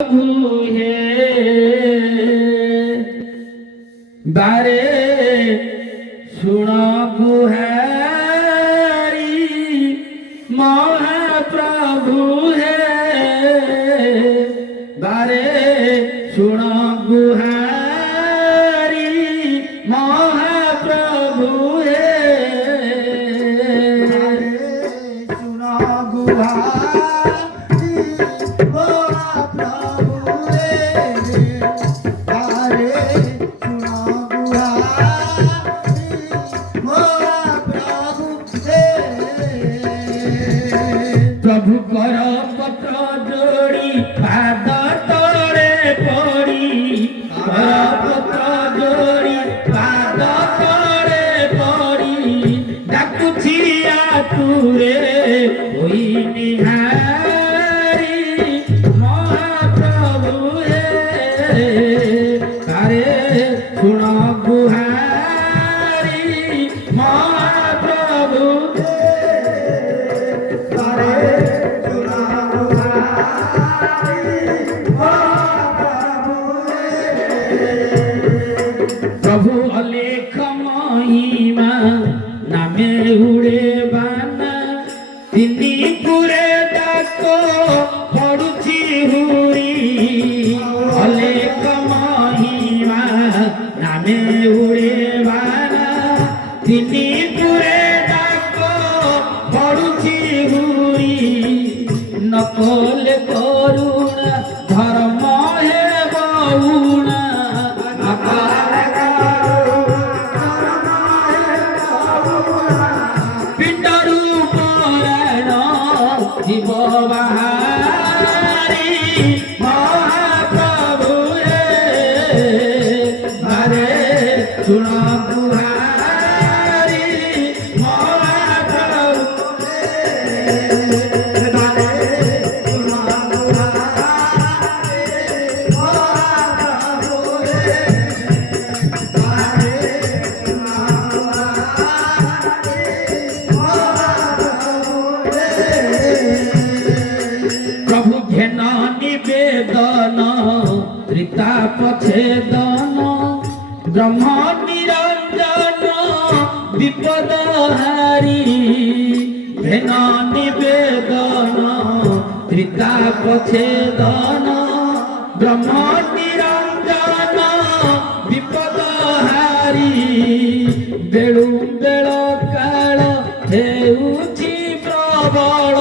प्रभु हे बारे सुनो गुहारी महाप्रभु हे बारे सुनो गुहारी महाप्रभु हे सुनो गुहारी प्रभु कर पत्र जोड़ी पाद तले पड़ी कर पत्र जोड़ी पाद तले पड़ी डाकुछि आतुरे होई निहारी महाप्रभु हे तारे सुनो गुहारी महाप्रभु प्रभु अलेख महिमा नामे उड़े बाना तिनी पुरे डाक पड़ुछि हुरी अलेख महिमा नामे उड़े बाना तिनी पुरे डाक पड़ुछि हुरी नकल करुणा धर्म हे बहुणा पिंडरू परायण जीव बाहारी महाप्रभु हे बारे सुनो गुहारी महाप्रभु प्रभु घेन निवेदन त्रिताप छेदन ब्रह्म निरंजन विपद हारी घेन निवेदन त्रिताप छेदन ब्रह्म निरंजन विपद हारी बेळु बेळ काल हेउछि प्रबल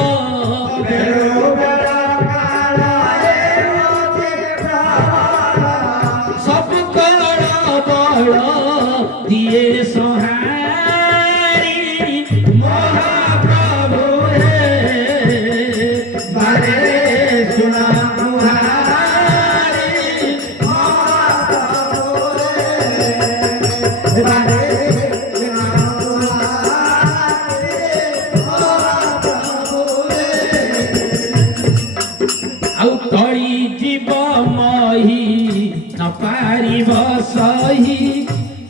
सब कल बल दिए सोहारी महाप्रभु हे बारे सुनो गुहारी महाप्रभु हे बारे आउ तळी जीव मही न पारिब सही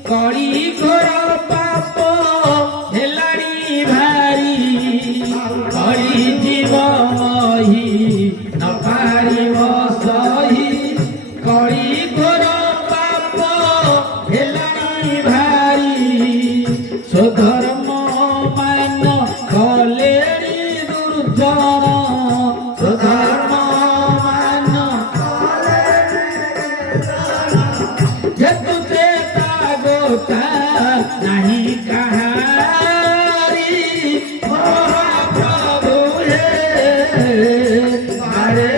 कड़ी घोर पाप हेलाड़ी भारी कड़ी जीव मही न पारिब सही कड़ी घोर पाप हेलाड़ी भारी स्वधर्म मान कलेरी दुर्जन स्वधर्म मान तुझे गोता नहीं कहारी महाप्रभु हे बारे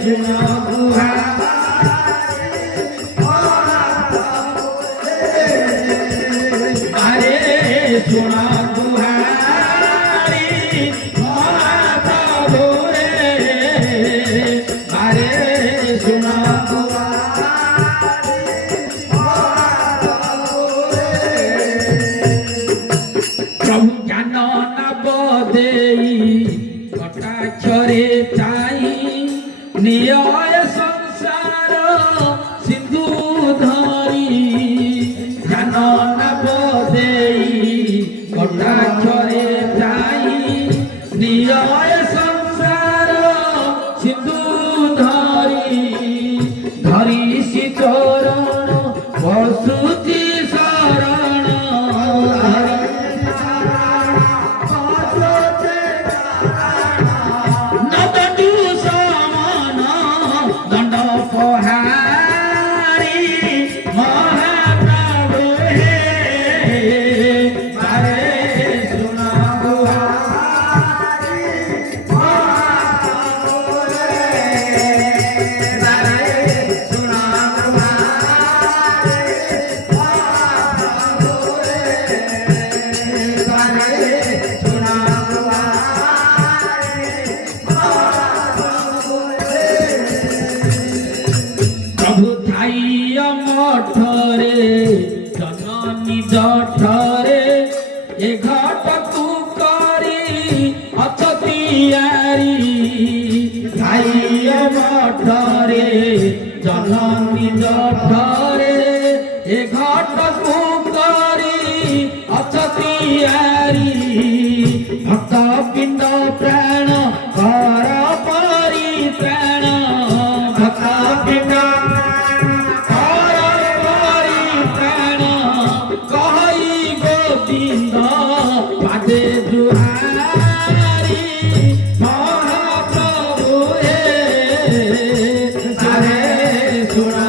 सुनो बारे सुनो गुहारी महाप्रभु हे बारे सुनो प्रभु ज्ञान नव देई कटाक्षरे चाई निय संसार ଭାଇ ମଠରେ ଜନନୀ ଜଠରେ ଏ ଘଟକୁ କରି ଅଛ ତିଆରି ଭାଇ ମଠରେ ଜନନୀ ଜଠରେ ଏ ଘଟକୁ କରି ଅଛ ତିଆରି ଭକ୍ତ ପିଣ୍ଡ ପ୍ରାଣ କର ପରିତ୍ରାଣ ଭକ୍ତ ପିଣ୍ଡ କର ପରିତ୍ରାଣ କହି ଗୋବିନ୍ଦ ପାଦେ ଜୁହାରି ମହାପ୍ରଭୁ ସାରେ ଶୁଣା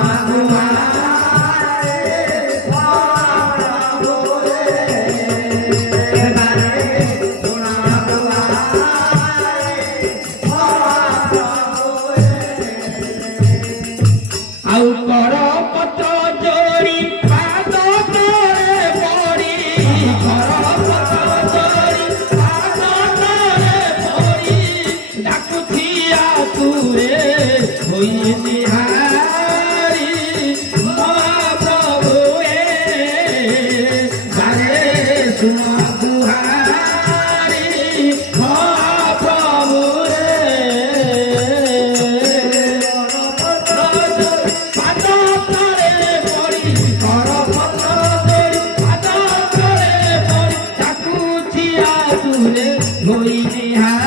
ଆଉ କର ପତ୍ର ଯୋଡ଼ି ପାଦ ତଳେ ପଡ଼ି କର ପତ୍ର ଯୋଡ଼ି ପାଦ ତଳେ ପଡ଼ି ଡାକୁଛି ଆକୁରେ ହୋଇ ନିହାରି ମହାପ୍ରଭୁ ସାରେ ଶୁଣ ଗୁହାରି ମହାପ୍ରଭୁ Hoy